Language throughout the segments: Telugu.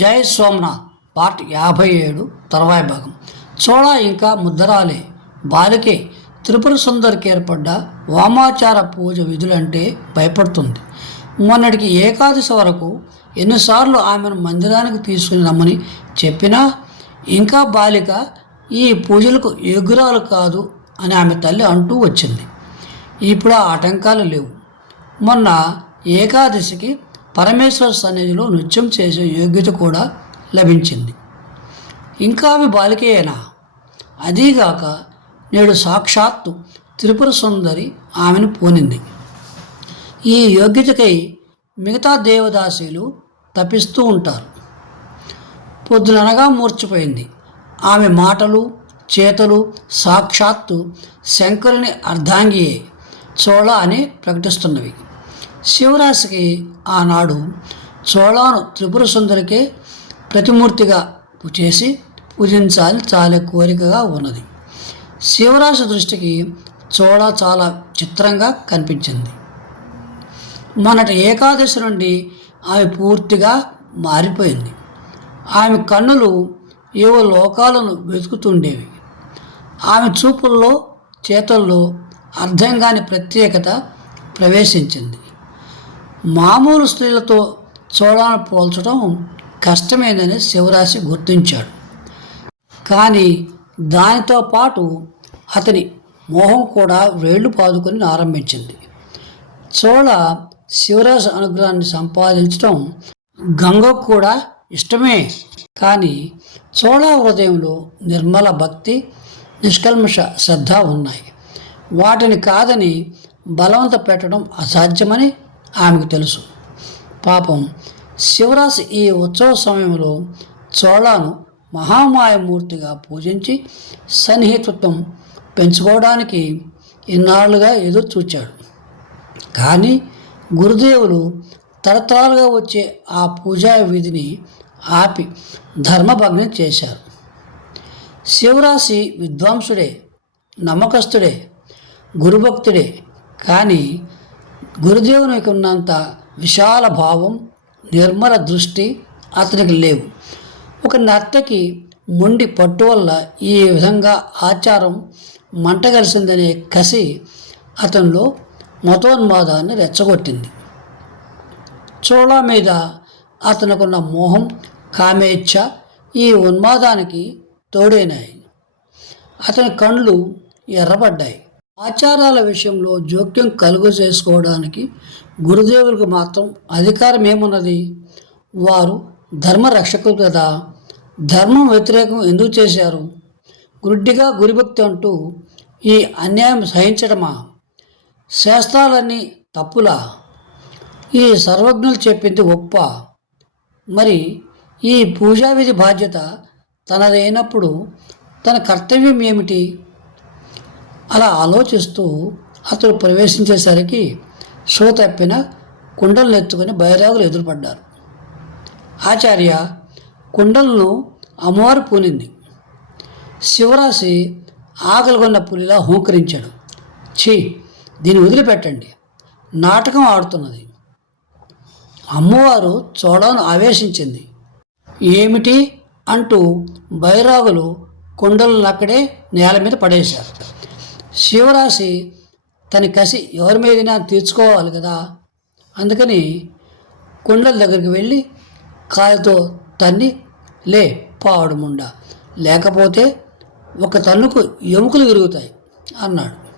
జయ సోమనాథ్ పార్ట్ యాభై ఏడు తర్వాయి భాగం. చోళా ఇంకా ముద్దరాలే. బాలికే త్రిపుర సుందరికి ఏర్పడ్డ వామాచార పూజ విధులంటే భయపడుతుంది. మొన్నటికి ఏకాదశి వరకు ఎన్నిసార్లు ఆమెను మందిరానికి తీసుకుని రమ్మని చెప్పినా ఇంకా బాలిక ఈ పూజలకు ఎగురాలు కాదు అని ఆమె తల్లి అంటూ వచ్చింది. ఇప్పుడు ఆ ఆటంకాలు లేవు. మొన్న ఏకాదశికి పరమేశ్వర సన్నిధిలో నృత్యం చేసే యోగ్యత కూడా లభించింది. ఇంకా అవి బాలికేయేనా? అదీగాక నేడు సాక్షాత్తు త్రిపుర సుందరి ఆమెను పోనింది. ఈ యోగ్యతకై మిగతా దేవదాసీలు తపిస్తూ ఉంటారు. పొద్దుననగా మూర్చిపోయింది. ఆమె మాటలు చేతలు సాక్షాత్తు శంకరుని అర్ధాంగియే చోళ అని ప్రకటిస్తున్నవి. శివరాశికి ఆనాడు చోళాను త్రిపుర సుందరికే ప్రతిమూర్తిగా చేసి పూజించాలి చాలా కోరికగా ఉన్నది. శివరాశి దృష్టికి చోళ చాలా చిత్రంగా కనిపించింది. మొన్నటి ఏకాదశి నుండి ఆమె పూర్తిగా మారిపోయింది. ఆమె కన్నులు ఏవో లోకాలను వెతుకుతుండేవి. ఆమె చూపుల్లో చేతుల్లో అర్థం కాని ప్రత్యేకత ప్రవేశించింది. మామూలు స్త్రీలతో చోళాను పోల్చడం కష్టమేనని శివరాశి గుర్తించాడు. కానీ దానితో పాటు అతని మోహం కూడా వేళ్ళు పాదుకొని ఆరంభించింది. చోళ శివరాశి అనుగ్రహాన్ని సంపాదించడం గంగకు కూడా ఇష్టమే. కానీ చోళ హృదయంలో నిర్మల భక్తి నిష్కల్మష శ్రద్ధ ఉన్నాయి. వాటిని కాదని బలవంత పెట్టడం అసాధ్యమని ఆమెకు తెలుసు. పాపం శివరాశి ఈ ఉత్సవ సమయంలో చోళాను మహామాయమూర్తిగా పూజించి సన్నిహితత్వం పెంచుకోవడానికి ఇన్నాళ్ళుగా ఎదురు చూచాడు కానీ గురుదేవులు తరతరాలుగా వచ్చే ఆ పూజా విధిని ఆపి ధర్మభగ్నం చేశారు. శివరాశి విద్వాంసుడే నమ్మకస్తుడే గురుభక్తుడే కానీ గురుదేవునికి ఉన్నంత విశాల భావం నిర్మల దృష్టి అతనికి లేవు. ఒక నర్తకి మొండి పట్టు వల్ల ఈ విధంగా ఆచారం మంటగలిసిందనే కసి అతనిలో మతోన్మాదాన్ని రెచ్చగొట్టింది. చోళ మీద అతనుకున్న మోహం కామేచ్ఛ ఈ ఉన్మాదానికి తోడైనాయి. అతని కళ్ళు ఎర్రబడ్డాయి. ఆచారాల విషయంలో జోక్యం కలుగు చేసుకోవడానికి గురుదేవులకు మాత్రం అధికారం ఏమున్నది? వారు ధర్మ రక్షకులు కదా. ధర్మం వ్యతిరేకం ఎందుకు చేశారు? గుడ్డిగా గురిభక్తి అంటూ ఈ అన్యాయం సహించడమా శాస్త్రాలన్నీ తప్పులా? ఈ సర్వజ్ఞులు చెప్పింది ఒప్ప. మరి ఈ పూజా విధి బాధ్యత తనదైనప్పుడు తన కర్తవ్యం ఏమిటి? అలా ఆలోచిస్తూ అతడు ప్రవేశించేసరికి షో తప్పిన కుండలను ఎత్తుకొని బైరాగులు ఎదురుపడ్డారు. ఆచార్య కుండలను అమ్మవారు పూనింది. శివరాశి ఆకలిగొన్న పులిలా హూంకరించాడు. ఛీ దీన్ని వదిలిపెట్టండి. నాటకం ఆడుతున్నది. అమ్మవారు చోళను ఆవేశించింది. ఏమిటి? అంటూ బైరాగులు కుండలను అక్కడే నేల మీద పడేశారు. శివరాశి తన కసి ఎవరి మీదైనా తీర్చుకోవాలి కదా? అందుకని కుండల దగ్గరికి వెళ్ళి కాలుతో తన్ని లే పావడు ముండ లేకపోతే ఒక తన్నుకు ఎముకలు విరుగుతాయి అన్నాడు.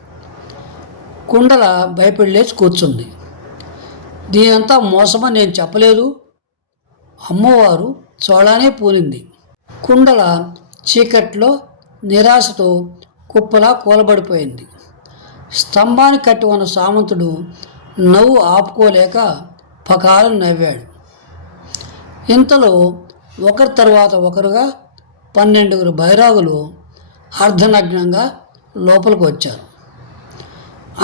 కుండల భయపడి లేచి కూర్చుంది. దీనంతా మోసమని నేను చెప్పలేదు. అమ్మవారు చోళానే పూనింది. కుండల చీకట్లో నిరాశతో కుప్పలా కూలబడిపోయింది. స్తంభానికి కట్టి ఉన్న సామంతుడు నవ్వు ఆపుకోలేక పకాలను నవ్వాడు. ఇంతలో ఒకరి తర్వాత ఒకరుగా పన్నెండుగురు బైరాగులు అర్ధనగ్నంగా లోపలికి వచ్చారు.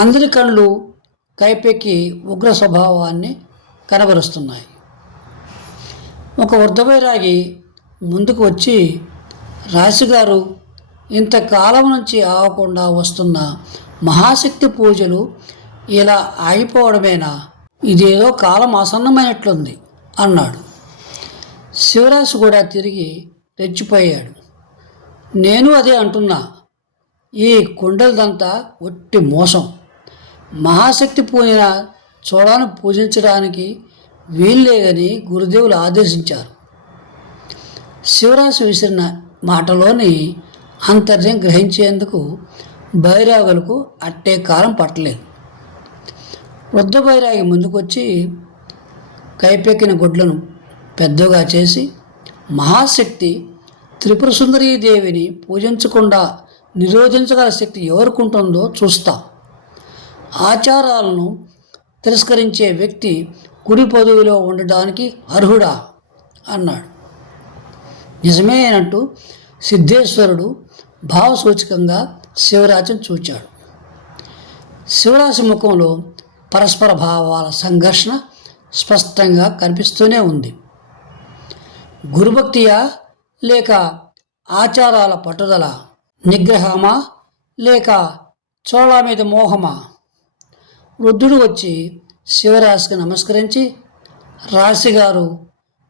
అందరి కళ్ళు కైపెక్కి ఉగ్ర స్వభావాన్ని కనబరుస్తున్నాయి. ఒక వృద్ధ బైరాగి ముందుకు వచ్చి రాశిగారు ఇంతకాలం నుంచి ఆగకుండా వస్తున్న మహాశక్తి పూజలు ఇలా ఆగిపోవడమేనా? ఇదేదో కాలం ఆసన్నమైనట్లుంది అన్నాడు. శివరాజు కూడా తిరిగి రెచ్చిపోయాడు. నేను అదే అంటున్నా. ఈ కుండలదంతా ఒట్టి మోసం. మహాశక్తి పూజన చోళాను పూజించడానికి వీల్లేదని గురుదేవులు ఆదేశించారు. శివరాశి విసిరిన మాటలోని అంతర్యం గ్రహించేందుకు బైరాగులకు అట్టే కాలం పట్టలేదు. వృద్ధ బైరాగి ముందుకొచ్చి కైపెక్కిన గుడ్లను పెద్దగా చేసి మహాశక్తి త్రిపుర సుందరీ దేవిని పూజించకుండా నిరోధించగల శక్తి ఎవరుకుంటుందో చూస్తా. ఆచారాలను తిరస్కరించే వ్యక్తి కుడి పదవిలో ఉండడానికి అర్హుడా? అన్నాడు. నిజమే అన్నట్టు సిద్ధేశ్వరుడు భావసూచకంగా శివరాజును చూచాడు. శివరాశి ముఖంలో పరస్పర భావాల సంఘర్షణ స్పష్టంగా కనిపిస్తూనే ఉంది. గురుభక్తియా లేక ఆచారాల పట్టుదల నిగ్రహమా లేక చోళ మీద మోహమా? వృద్ధుడు వచ్చి శివరాశికి నమస్కరించి రాశిగారు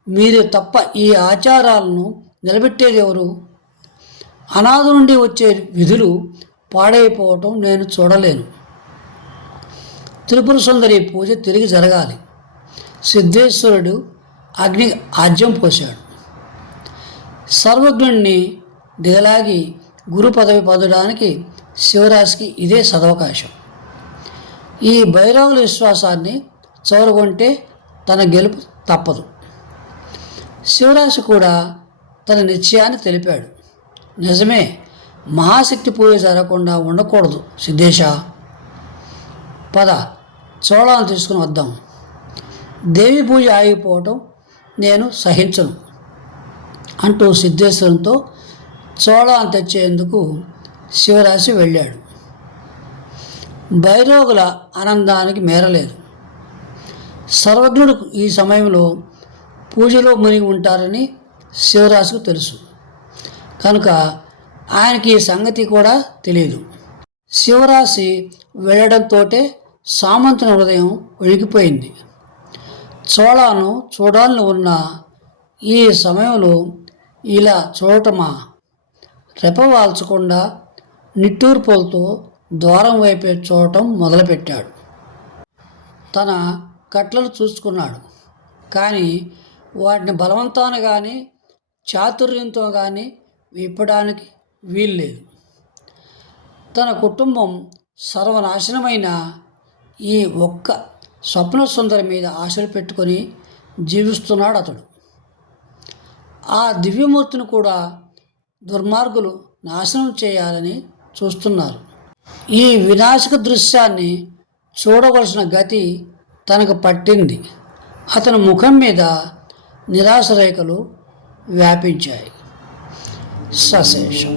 మీరు తప్ప ఈ ఆచారాలను నిలబెట్టేది ఎవరు అనాథ నుండి వచ్చే విధులు పాడైపోవటం నేను చూడలేను. త్రిపుర సుందరి పూజ తిరిగి జరగాలి. సిద్ధేశ్వరుడు అగ్ని ఆజ్యం పోశాడు. సర్వజ్ఞుణ్ణి దిగలాగి గురు పదవి పొందడానికి శివరాశికి ఇదే సదవకాశం. ఈ భైరవుల విశ్వాసాన్ని చౌరగొంటే తన గెలుపు తప్పదు. శివరాశి కూడా తన నిశ్చయాన్ని తెలిపాడు. నిజమే మహాశక్తి పూజ జరగకుండా ఉండకూడదు సిద్ధేశ. పద చోళాలను తీసుకుని వద్దాం. దేవి పూజ ఆగిపోవటం నేను సహించను అంటూ సిద్ధేశ్వరంతో చోళాన్ని తెచ్చేందుకు శివరాశి వెళ్ళాడు. భైరోగుల ఆనందానికి మేరలేదు. సర్వజ్ఞుడు ఈ సమయంలో పూజలో మునిగి ఉంటారని శివరాశికి తెలుసు. కనుక ఆయనకి ఈ సంగతి కూడా తెలియదు శివరాశి వెళ్ళడంతో సామంతుని హృదయం వణికిపోయింది చోళాను చూడాలని ఉన్న ఈ సమయంలో ఇలా చూడటమా? రెపవాల్చకుండా నిట్టూర్పులతో ద్వారం వైపే చూడటం మొదలుపెట్టాడు. తన కట్లను చూసుకున్నాడు. కానీ వాటిని బలవంతాన కానీ చాతుర్యంతో కానీ విప్పడానికి వీల్లేదు. తన కుటుంబం సర్వనాశనమైన ఈ ఒక్క స్వప్న సుందరి మీద ఆశలు పెట్టుకొని జీవిస్తున్నాడు అతడు. ఆ దివ్యమూర్తిని కూడా దుర్మార్గులు నాశనం చేయాలని చూస్తున్నారు. ఈ వినాశక దృశ్యాన్ని చూడవలసిన గతి తనకు పట్టింది. అతని ముఖం మీద నిరాశ రేఖలు వ్యాపించాయి. ça 上